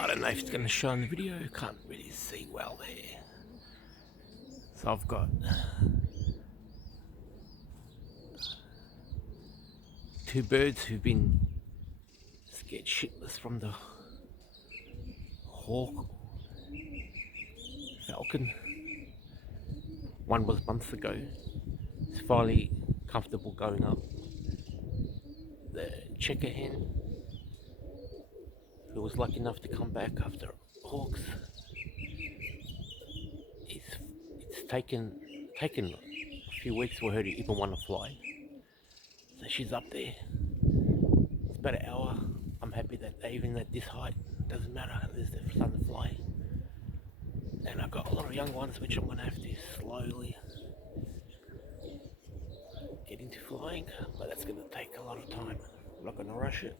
I don't know if it's going to show in the video. Can't really see well there. So I've got two birds who've been scared shitless from the hawk, falcon. One was months ago. It's finally comfortable going up. The cheque hen, who was lucky enough to come back after hawks, it's taken a few weeks for her to even want to fly. So she's up there. It's about an hour. I'm happy that even at this height, doesn't matter, there's the sun to fly. And I've got a lot of young ones which I'm going to have to slowly get into flying, but that's going to take a lot of time. I'm not going to rush it.